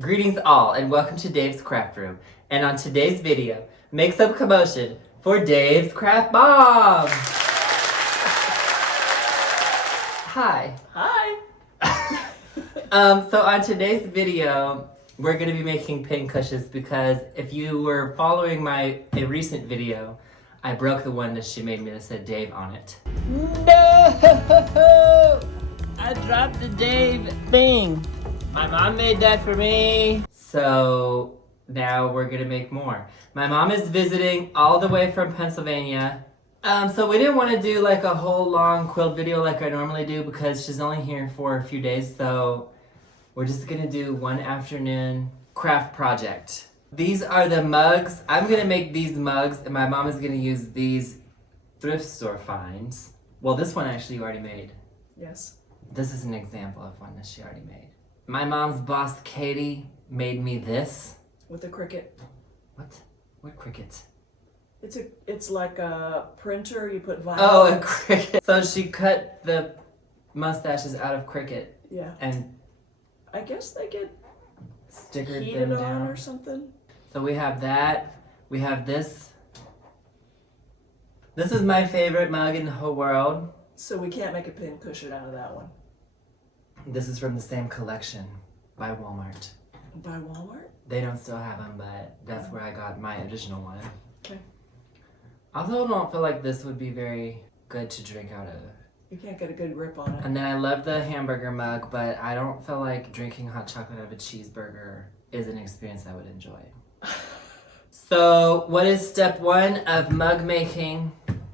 Greetings all and welcome to Dave's Craft Room. And on today's video, make some commotion for Dave's Craft Mom! Hi. Hi. So on today's video, we're going to be making pincushions because if you were following a recent video, I broke the one that she made me that said Dave on it. No! I dropped the Dave thing. My mom made that for me. So now we're gonna make more. My mom is visiting all the way from Pennsylvania. So we didn't want to do like a whole long quilt video like I normally do because she's only here for a few days. So we're just gonna do one afternoon craft project. These are the mugs. I'm gonna make these mugs and my mom is gonna use these thrift store finds. Well, this one actually you already made. Yes. This is an example of one that she already made. My mom's boss, Katie, made me this. With a cricket. What? What cricket? It's like a printer. You put vinyl. Oh, a cricket. So she cut the mustaches out of cricket. Yeah. And I guess they get stickered heated them on down or something. So we have that. We have this. This is my favorite mug in the whole world. So we can't make a pin cushion out of that one. This is from the same collection by Walmart. By Walmart? They don't still have them, but that's where I got my original one. Okay. Although I don't feel like this would be very good to drink out of. You can't get a good grip on it. And then I love the hamburger mug, but I don't feel like drinking hot chocolate out of a cheeseburger is an experience I would enjoy. So what is step one of mug making?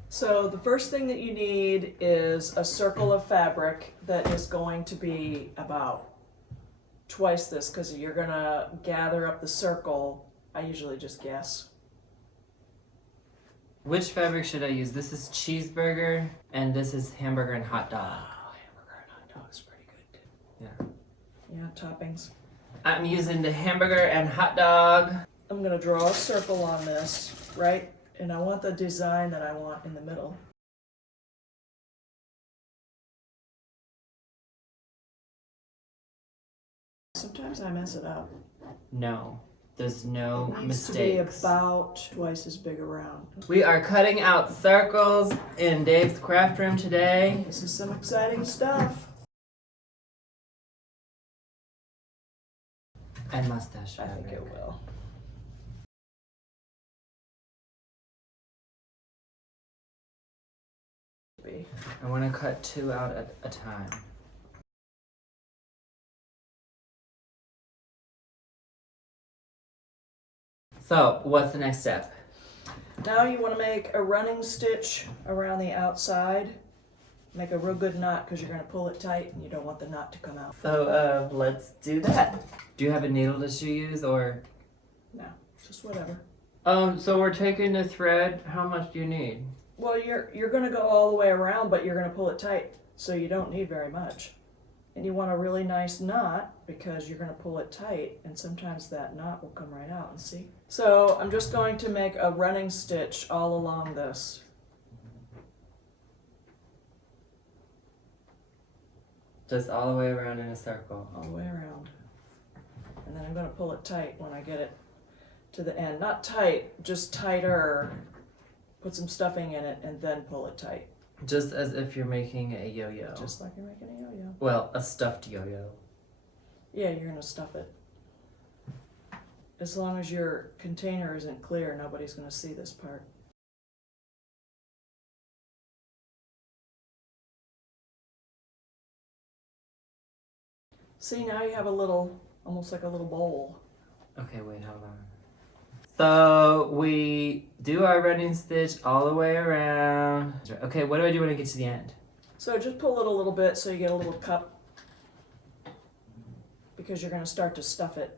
So the first thing that you need is a circle of fabric that is going to be about twice this because you're going to gather up the circle. I usually just guess. Which fabric should I use? This is cheeseburger and this is hamburger and hot dog. Oh, hamburger and hot dog is pretty good too. Yeah. Yeah, toppings. I'm using the hamburger and hot dog. I'm going to draw a circle on this, right? And I want the design that I want in the middle. Sometimes I mess it up. No, there's no It needs mistakes. to be about twice as big around. We are cutting out circles in Dave's craft room today. This is some exciting stuff. And mustache I fabric. think it will. I want to cut two out at a time. So, what's the next step? Now you want to make a running stitch around the outside. Make a real good knot because you're going to pull it tight and you don't want the knot to come out. So, let's do that. Do you have a needle that you use or? No, just whatever. So we're taking the thread. How much do you need? Well, you're going to go all the way around, but you're going to pull it tight, so you don't need very much. And you want a really nice knot because you're going to pull it tight, and sometimes that knot will come right out, and see? So I'm just going to make a running stitch all along this. Just all the way around in a circle. All the way around. And then I'm going to pull it tight when I get it to the end. Not tight, just tighter. Put some stuffing in it and then pull it tight. Just as if you're making a yo-yo. Just like you're making a yo-yo. Well, a stuffed yo-yo. Yeah, you're going to stuff it. As long as your container isn't clear, nobody's going to see this part. See, now you have a little, almost like a little bowl. Okay, wait, hold on. So we do our running stitch all the way around. Okay, what do I do when I get to the end? So just pull it a little bit so you get a little cup because you're going to start to stuff it.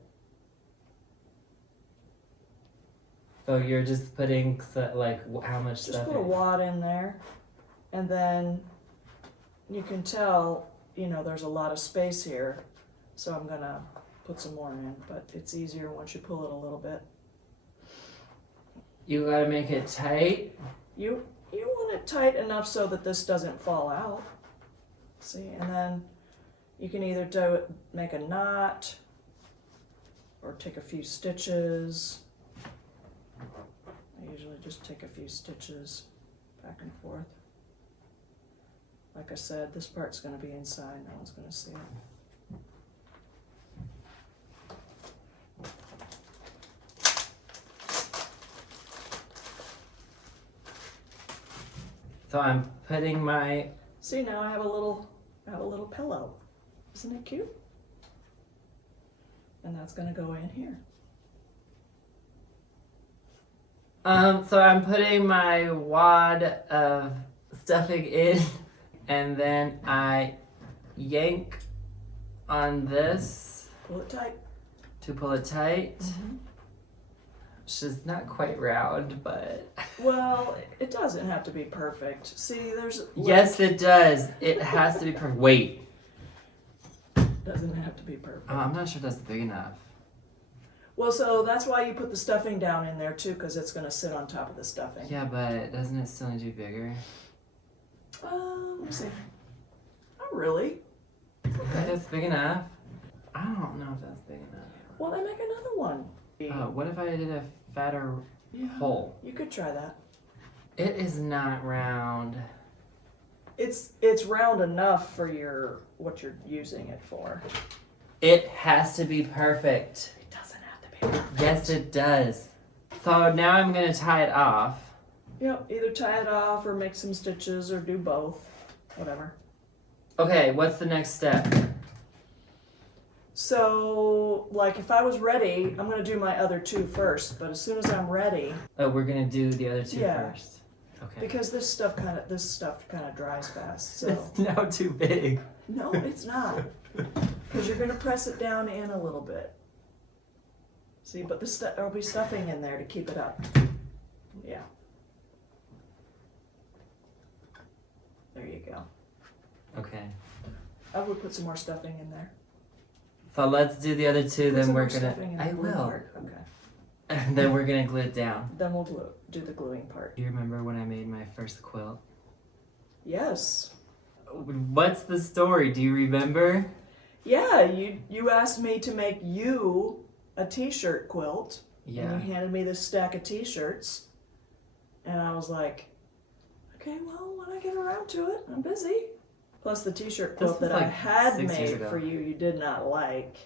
So you're just putting like how much Just stuff? put a wad in there and then you can tell, you know, there's a lot of space here. So I'm going to put some more in, but it's easier once you pull it a little bit. You gotta make it tight. You want it tight enough so that this doesn't fall out. See, and then you can either make a knot or take a few stitches. I usually just take a few stitches back and forth. Like I said, this part's going to be inside, no one's going to see it. So I'm putting my... See, now I have a little pillow. Isn't it cute? And that's going to go in here. So I'm putting my wad of stuffing in, and then I yank on this. Pull it tight. To pull it tight. Mm-hmm. Which is not quite round, but... Well, it doesn't have to be perfect. See, there's... Yes, it does. It has to be perfect. Wait. Doesn't have to be perfect. I'm not sure that's big enough. Well, so that's why you put the stuffing down in there too, because it's going to sit on top of the stuffing. Yeah, but doesn't it still need to be bigger? Let me see. Not really. I think that's big enough. I don't know if that's big enough. Well, then make another one. What if I did a fatter hole? You could try that. It is not round. It's round enough for what you're using it for. It has to be perfect. It doesn't have to be perfect. Yes, it does. So now I'm going to tie it off. Yep, either tie it off or make some stitches or do both. Whatever. Okay, what's the next step? So, like, if I was ready, I'm going to do my other two first, but as soon as I'm ready... Oh, we're going to do the other two first. Okay. Because this stuff kind of dries fast, so... It's now too big. No, it's not. Because you're going to press it down in a little bit. See, but there'll be stuffing in there to keep it up. Yeah. There you go. Okay. I would put some more stuffing in there. So let's do the other two, Put then some we're more gonna... stuffing in I the glue will. part. Okay. And then we're gonna glue it down. Then we'll do the gluing part. Do you remember when I made my first quilt? Yes. What's the story? Do you remember? Yeah, you asked me to make you a t-shirt quilt. Yeah. And you handed me this stack of t-shirts. And I was like, okay, well, when I get around to it, I'm busy. Plus the t-shirt quilt that I had made for you, you did not like.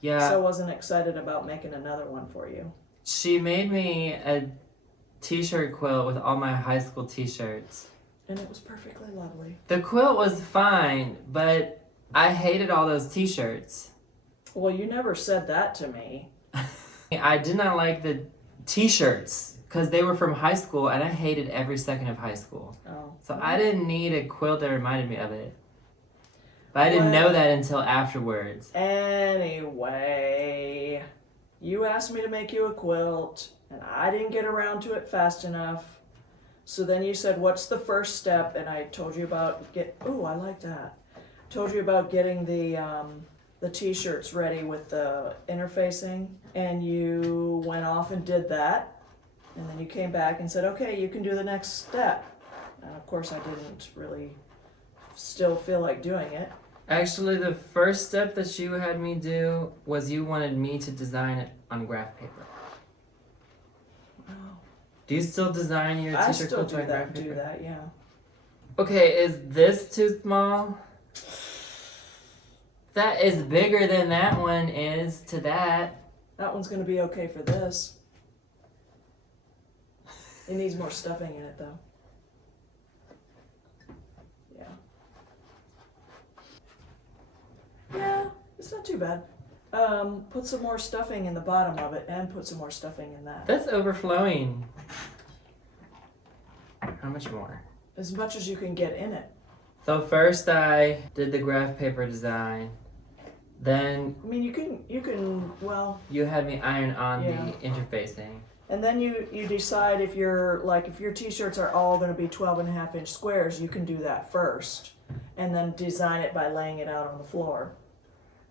Yeah. So I wasn't excited about making another one for you. She made me a t-shirt quilt with all my high school t-shirts. And it was perfectly lovely. The quilt was fine, but I hated all those t-shirts. Well, you never said that to me. I did not like the t-shirts because they were from high school and I hated every second of high school. Oh. So I didn't need a quilt that reminded me of it. But I didn't know that until afterwards. Anyway, you asked me to make you a quilt and I didn't get around to it fast enough. So then you said, what's the first step? And I told you about I like that. Told you about getting the t-shirts ready with the interfacing, and you went off and did that, and then you came back and said, okay, you can do the next step. And of course I didn't really still feel like doing it. Actually, the first step that you had me do was you wanted me to design it on graph paper. Oh. Do you still design your t-shirt quilts on graph paper? Do that, yeah. Okay, is this too small? That is bigger than that one is to that. That one's going to be okay for this. It needs more stuffing in it, though. Yeah. Yeah, it's not too bad. Put some more stuffing in the bottom of it and put some more stuffing in that. That's overflowing. How much more? As much as you can get in it. So first I did the graph paper design. Then I mean, you can, well... You had me iron on the interfacing. And then you decide if your t-shirts are all going to be 12.5-inch squares, you can do that first. And then design it by laying it out on the floor.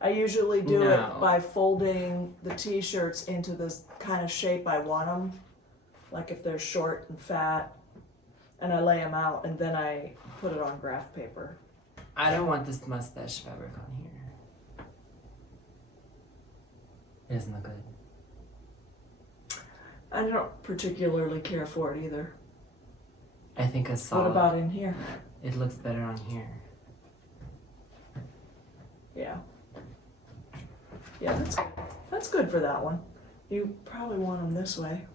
I usually do it by folding the t-shirts into this kind of shape I want them. Like if they're short and fat. And I lay them out and then I put it on graph paper. I don't want this mustache fabric on here. It doesn't look good. I don't particularly care for it either. I think a solid. What about in here? It looks better on here. Yeah. Yeah, that's good. That's good for that one. You probably want them this way.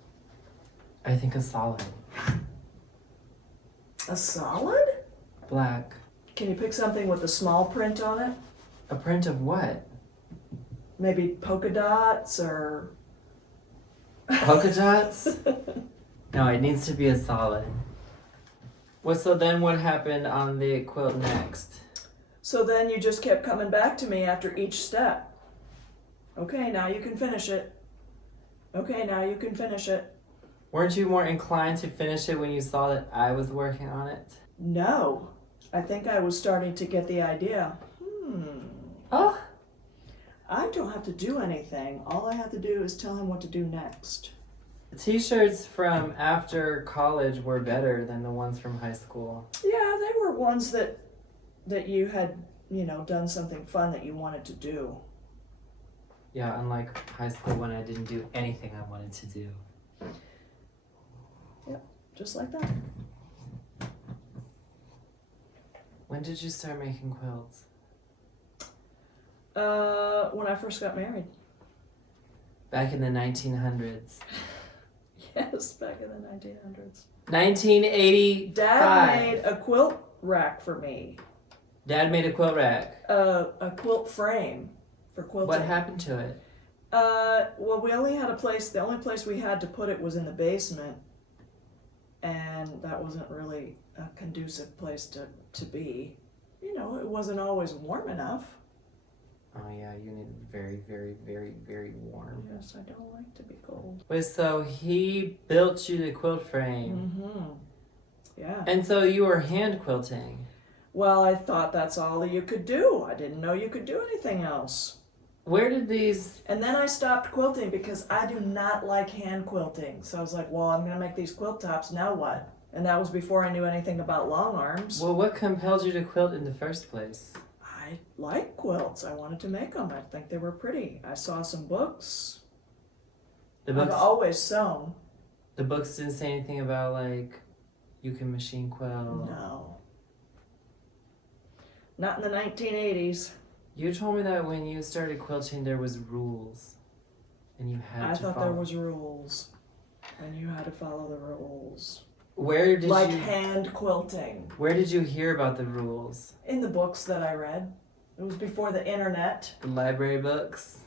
I think a solid. A solid? Black. Can you pick something with a small print on it? A print of what? Maybe polka dots or... Polka dots? No, it needs to be a solid. Well, so then what happened on the quilt next? So then you just kept coming back to me after each step. Okay, now you can finish it. Okay, now you can finish it. Weren't you more inclined to finish it when you saw that I was working on it? No. I think I was starting to get the idea. Oh. I don't have to do anything. All I have to do is tell him what to do next. The t-shirts from after college were better than the ones from high school. Yeah, they were ones that you had, done something fun that you wanted to do. Yeah, unlike high school when I didn't do anything I wanted to do. Yep, just like that. When did you start making quilts? When I first got married. Back in the 1900s. Yes, back in the 1900s. 1985. Dad made a quilt rack for me. Dad made a quilt rack. A quilt frame for quilting. What happened to it? Well, we only had a place, the only place we had to put it was in the basement. And that wasn't really a conducive place to be. It wasn't always warm enough. Oh yeah, you need it very, very, very, very warm. Yes, I don't like to be cold. Wait, so he built you the quilt frame. Mm-hmm. Yeah. And so you were hand quilting. Well, I thought that's all that you could do. I didn't know you could do anything else. Where did these... And then I stopped quilting because I do not like hand quilting. So I was like, well, I'm going to make these quilt tops, now what? And that was before I knew anything about long arms. Well, what compelled you to quilt in the first place? I like quilts. I wanted to make them. I think they were pretty. I saw some books. The books, I've always sewn. the books didn't say anything about, like, you can machine quilt. No. Not in the 1980s. You told me that when you started quilting, there was rules. And you had I to thought follow. there was rules. And you had to follow the rules. Where did like you... hand quilting. Where did you hear about the rules? In the books that I read. It was before the internet. The library books?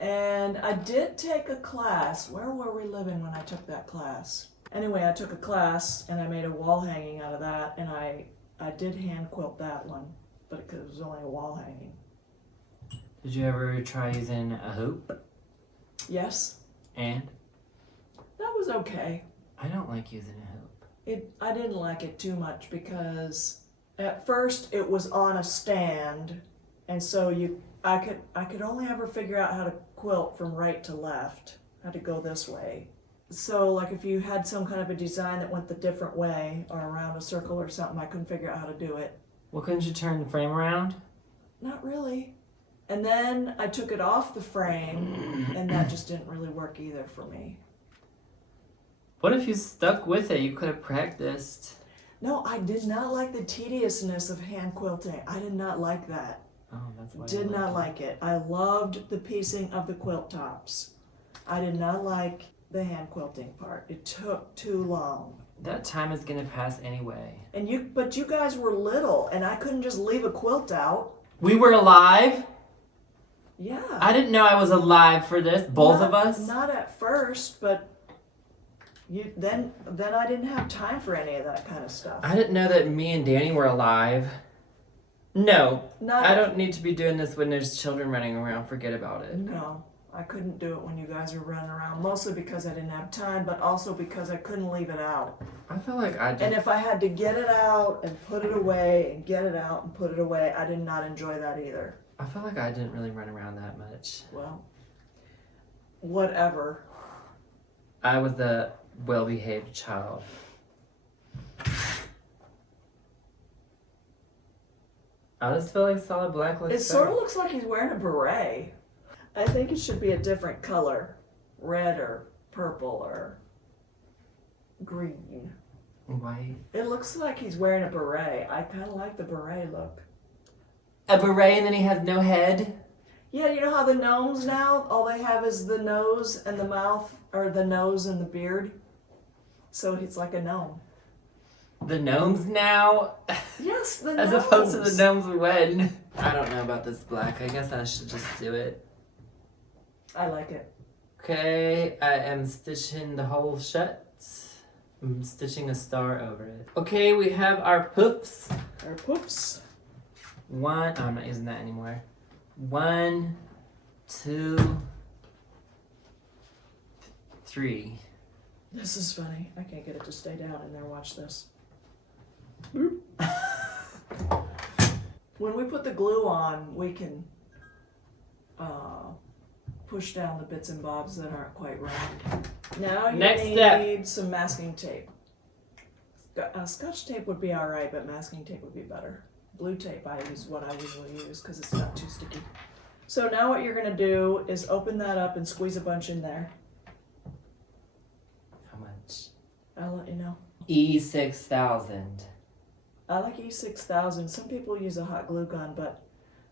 And I did take a class. Where were we living when I took that class? Anyway, I took a class and I made a wall hanging out of that, and I did hand quilt that one, but it was only a wall hanging. Did you ever try using a hoop? Yes. And? That was okay. I don't like using a hoop. I didn't like it too much because at first it was on a stand, and so I could only ever figure out how to quilt from right to left, how to go this way. So like if you had some kind of a design that went the different way or around a circle or something, I couldn't figure out how to do it. Well, couldn't you turn the frame around? Not really. And then I took it off the frame, and that just didn't really work either for me. What if you stuck with it? You could have practiced. No, I did not like the tediousness of hand quilting. I did not like that. Oh, that's why. Did not like it. I loved the piecing of the quilt tops. I did not like the hand quilting part. It took too long. That time is gonna pass anyway. But you guys were little, and I couldn't just leave a quilt out. We were alive? Yeah. I didn't know I was alive for this. Both of us? Not at first, but then I didn't have time for any of that kind of stuff. I didn't know that me and Danny were alive. No. I don't need to be doing this when there's children running around. Forget about it. No. I couldn't do it when you guys were running around, mostly because I didn't have time, but also because I couldn't leave it out. I feel like I did. And if I had to get it out and put it away and get it out and put it away, I did not enjoy that either. I feel like I didn't really run around that much. Well, whatever. I was a well-behaved child. I just feel like solid black looks It sort of looks like he's wearing a beret. I think it should be a different color. Red or purple or green. White. It looks like he's wearing a beret. I kind of like the beret look. A beret and then he has no head? Yeah, you know how the gnomes now, all they have is the nose and the mouth, or the nose and the beard? So he's like a gnome. The gnomes now? Yes, the As gnomes. opposed to the gnomes when? I don't know about this black. I guess I should just do it. I like it. Okay, I am stitching the hole shut. I'm stitching a star over it. Okay, we have our poofs. Or poops. One, oh, I'm not using that anymore. 1, 2, 3. This is funny. I can't get it to stay down in there. Watch this. Boop. When we put the glue on, we can push down the bits and bobs that aren't quite round. Now you Next need some masking tape. Scotch tape would be alright, but masking tape would be better. Blue tape I use what I usually use because it's not too sticky. So now what you're going to do is open that up and squeeze a bunch in there. How much? I'll let you know. E6000. I like E6000. Some people use a hot glue gun, but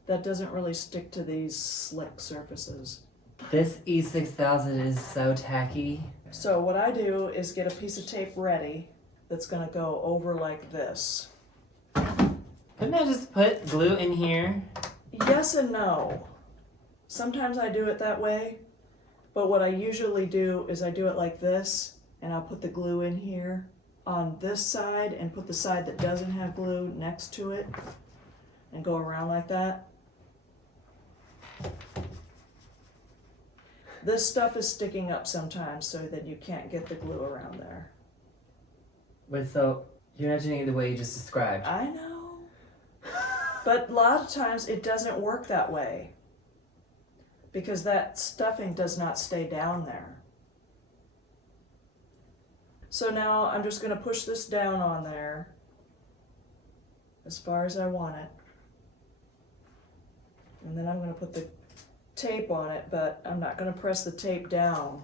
that doesn't really stick to these slick surfaces. This E6000 is so tacky. So what I do is get a piece of tape ready that's going to go over like this. Couldn't I just put glue in here? Yes and no. Sometimes I do it that way, but what I usually do is I do it like this, and I'll put the glue in here on this side and put the side that doesn't have glue next to it and go around like that. This stuff is sticking up sometimes so that you can't get the glue around there. Wait, so you're not doing it the way you just described? I know. But a lot of times it doesn't work that way because that stuffing does not stay down there. So now I'm just going to push this down on there as far as I want it. And then I'm going to put the tape on it, but I'm not going to press the tape down.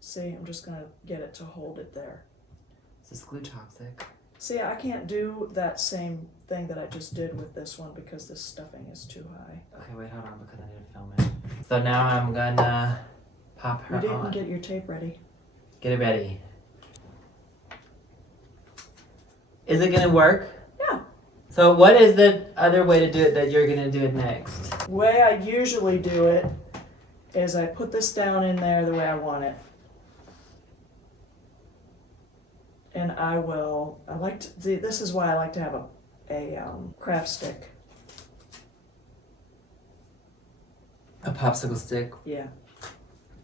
See, I'm just going to get it to hold it there. Is this glue toxic? See, I can't do that same thing that I just did with this one because this stuffing is too high. Okay, wait, hold on, because I need to film it. So now I'm gonna pop her You didn't on. get your tape ready. Get it ready. Is it gonna work? Yeah. So what is the other way to do it that you're gonna do it next? The way I usually do it is I put this down in there the way I want it. And I like to, see, this is why I like to have a craft stick. A popsicle stick? Yeah.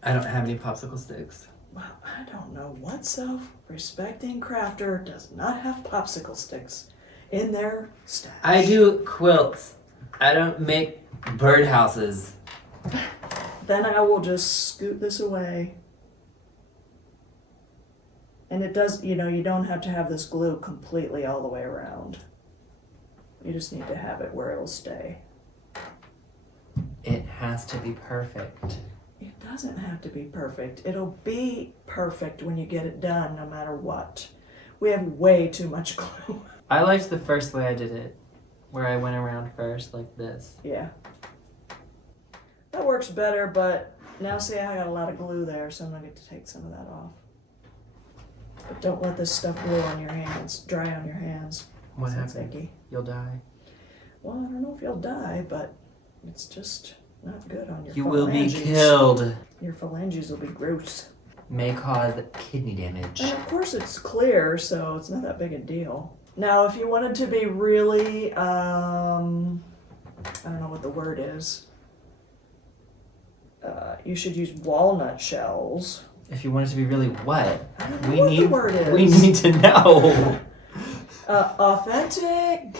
I don't have any popsicle sticks. Well, I don't know what self-respecting crafter does not have popsicle sticks in their stash. I do quilts. I don't make birdhouses. Then I will just scoot this away. And it does, you don't have to have this glue completely all the way around. You just need to have it where it'll stay. It has to be perfect. It doesn't have to be perfect. It'll be perfect when you get it done, no matter what. We have way too much glue. I liked the first way I did it, where I went around first like this. Yeah. That works better, but now see, I got a lot of glue there, so I'm gonna get to take some of that off. But don't let this stuff glue on your hands, dry on your hands. What So it's happens? icky. You'll die. Well, I don't know if you'll die, but it's just not good on your You will be phalanges. killed. Your phalanges will be gross. May cause kidney damage. And of course it's clear, so it's not that big a deal. Now, if you wanted to be really, I don't know what the word is. You should use walnut shells. If you want it to be really what? I don't know what the word is. We need to know. Authentic,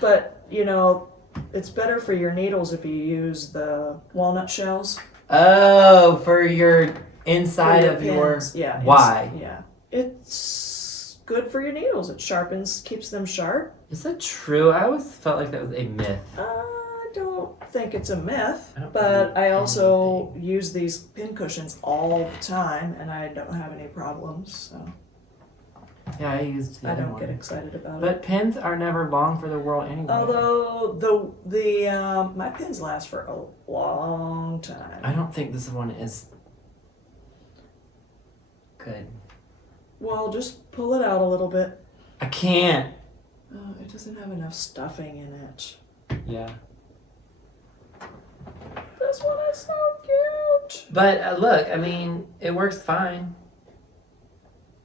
but it's better for your needles if you use the walnut shells. Oh, for your inside For of your pins. Yeah. why? Yeah. It's good for your needles. It keeps them sharp. Is that true? I always felt like that was a myth. don't think it's a myth, I don't but believe I also use these pincushions all the time, and I don't have any problems, so Yeah, I used the I other don't one. get excited about it. But pins are never long for the world anyway. Although my pins last for a long time. I don't think this one is good. Well, just pull it out a little bit. I can't. Oh, it doesn't have enough stuffing in it. Yeah. This one is so cute. But look, I mean, it works fine.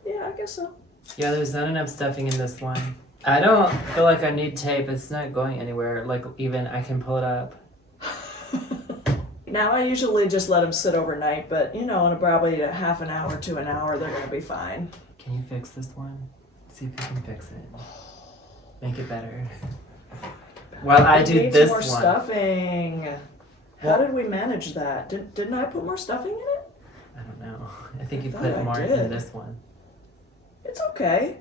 Yeah, I guess so. Yeah, there's not enough stuffing in this one. I don't feel like I need tape. It's not going anywhere. Like, even I can pull it up. Now, I usually just let them sit overnight, but in probably a half an hour to an hour, they're going to be fine. Can you fix this one? See if you can fix it. Make it better. While I do needs this more one. Stuffing. How Well- did we manage that? Didn't I put more stuffing in it? I don't know. I think you thought put I more in did. this one. It's okay.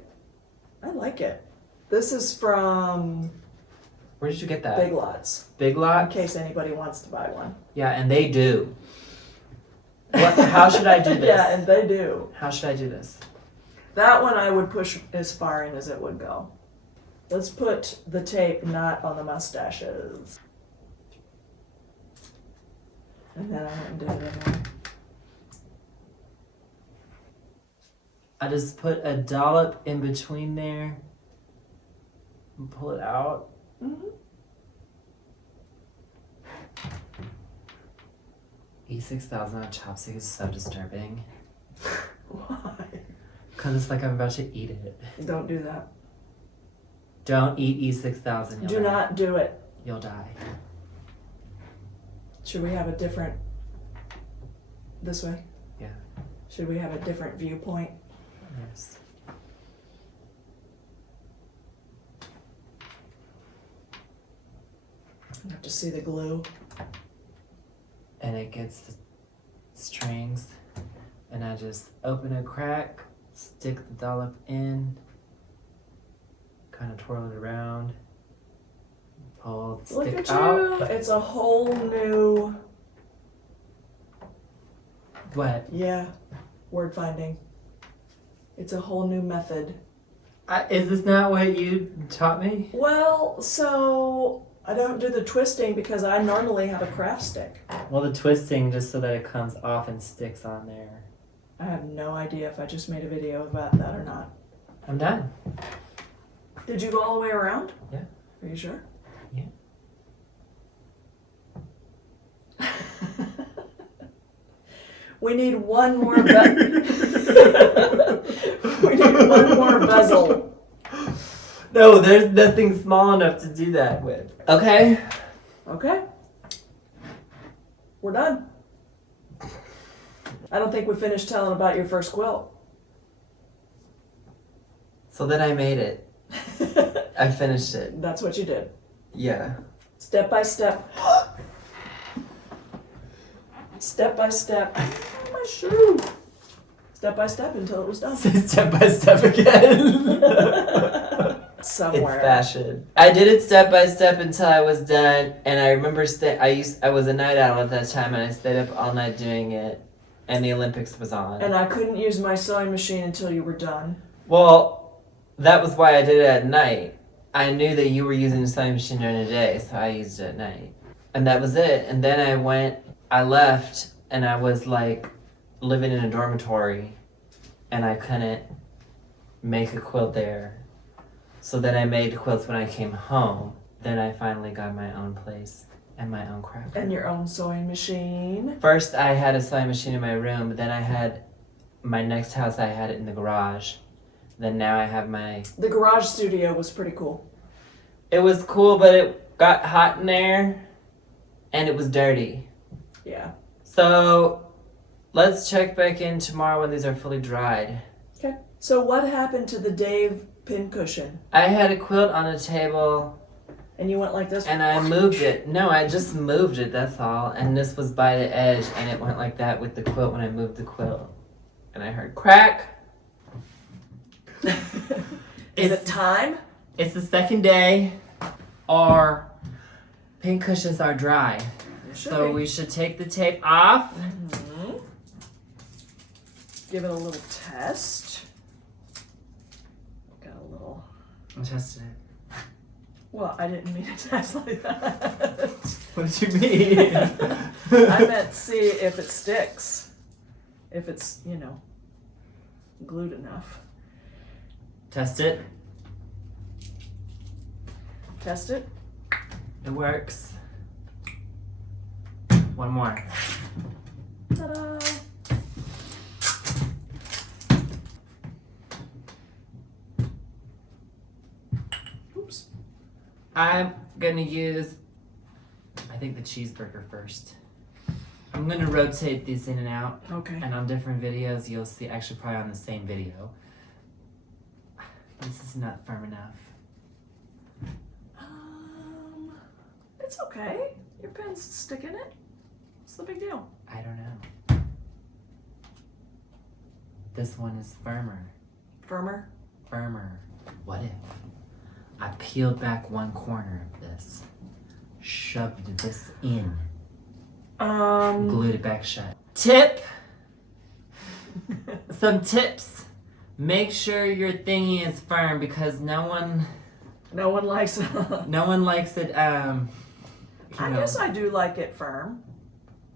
I like it. This is from Where did you get that? Big Lots, Big in Lot? case anybody wants to buy one. Yeah, and they do. How should I do this? Yeah, and they do. How should I do this? That one I would push as far in as it would go. Let's put the tape not on the mustaches. And then I went and did it anyway. I just put a dollop in between there and pull it out. Mm-hmm. E6000 on chopstick is so disturbing. Why? Because it's like I'm about to eat it. Don't do that. Don't eat E6000. You'll Do die. not do it. You'll die. Should we have a different... This way? Yeah. Should we have a different viewpoint? Yes. You have to see the glue. And it gets the strings. And I just open a crack, stick the dollop in, kind of twirl it around, pull the Look stick at out. you. It's a whole new... What? Yeah. Word finding. It's a whole new method. Is this not what you taught me? Well, so I don't do the twisting because I normally have a craft stick. Well, the twisting just so that it comes off and sticks on there. I have no idea if I just made a video about that or not. I'm done. Did you go all the way around? Yeah. Are you sure? Yeah. We need one more We need one more bezel. No, there's nothing small enough to do that with. Okay? Okay. We're done. I don't think we finished telling about your first quilt. So then I made it. I finished it. That's what you did. Yeah. Step by step. Step by step. Oh, my shoe. Step by step until it was done. Say step by step again. Somewhere. It's fashion. I did it step by step until I was done, and I remember I was a night owl at that time, and I stayed up all night doing it, and the Olympics was on. And I couldn't use my sewing machine until you were done. Well, that was why I did it at night. I knew that you were using the sewing machine during the day, so I used it at night. And that was it. And then I left, and I was like living in a dormitory, and I couldn't make a quilt there. So then I made quilts when I came home. Then I finally got my own place and my own craft. And your own sewing machine. First, I had a sewing machine in my room, but then I had my next house, I had it in the garage. Then now I have my... The garage studio was pretty cool. It was cool, but it got hot in there, and it was dirty. Yeah. So, let's check back in tomorrow when these are fully dried. Okay. So what happened to the Dave pincushion? I had a quilt on a table, And you went like this? and I moved it. No, I just moved it, that's all. And this was by the edge, and it went like that with the quilt when I moved the quilt. And I heard crack. Is it time? It's the second day. Our pink cushions are dry. Should So be. we should take the tape off. Mhm. Give it a little test. Got a little. I tested it. Well, I didn't mean to test like that. What did you mean? I meant see if it sticks. If it's, you know, glued enough. Test it. Test it. It works. One more. Ta-da! Oops. I'm gonna use, I think, the cheeseburger first. I'm gonna rotate these in and out, Okay. and on different videos you'll see, actually probably on the same video. This is not firm enough. It's okay. Your pen's sticking it. What's the big deal? I don't know. This one is firmer. Firmer? Firmer. What if I peeled back one corner of this, shoved this in, glued it back shut? Tip! Some tips. Make sure your thingy is firm because no one likes it. likes it, I guess I do like it firm.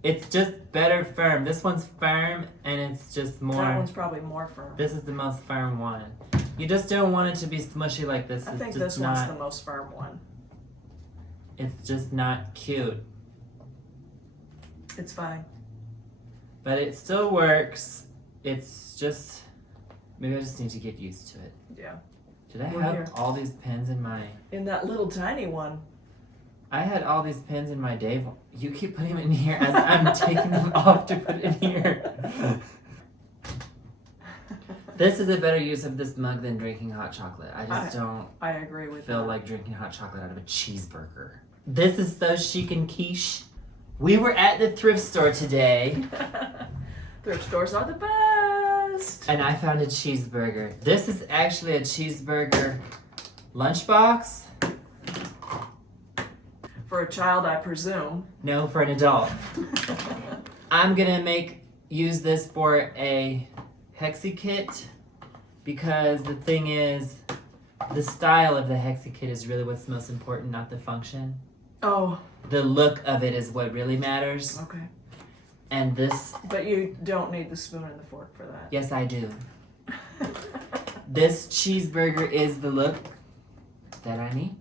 It's just better firm. This one's firm and it's just more. That one's probably more firm. This is the most firm one. You just don't want it to be smushy like this. I It's think just this not, one's the most firm one. It's just not cute. It's fine. But it still works. It's just, maybe I just need to get used to it. Yeah. Did I We're have here. all these pins in my... In that little tiny one. I had all these pins in my Dave. You keep putting them in here as I'm taking them off to put in here. This is a better use of this mug than drinking hot chocolate. I just don't I agree with feel that. like drinking hot chocolate out of a cheeseburger. This is so chic and quiche. We were at the thrift store today. Thrift stores are the best. And I found a cheeseburger. This is actually a cheeseburger lunchbox. For a child, I presume. No, for an adult. I'm gonna use this for a Hexie kit because the thing is, the style of the Hexie kit is really what's most important, not the function. Oh, The look of it is what really matters. okay. And this, But you don't need the spoon and the fork for that. yes I do. This cheeseburger is the look that I need.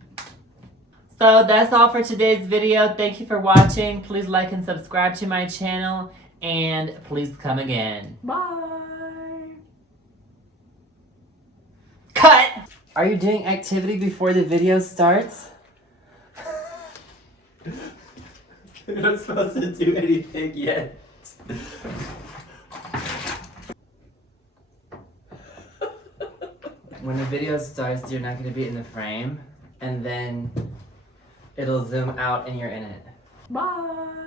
So that's all for today's video. Thank you for watching. Please like and subscribe to my channel. And please come again. Bye. Cut! Are you doing activity before the video starts? You're not supposed to do anything yet. When the video starts, you're not going to be in the frame. And then it'll zoom out and you're in it. Bye.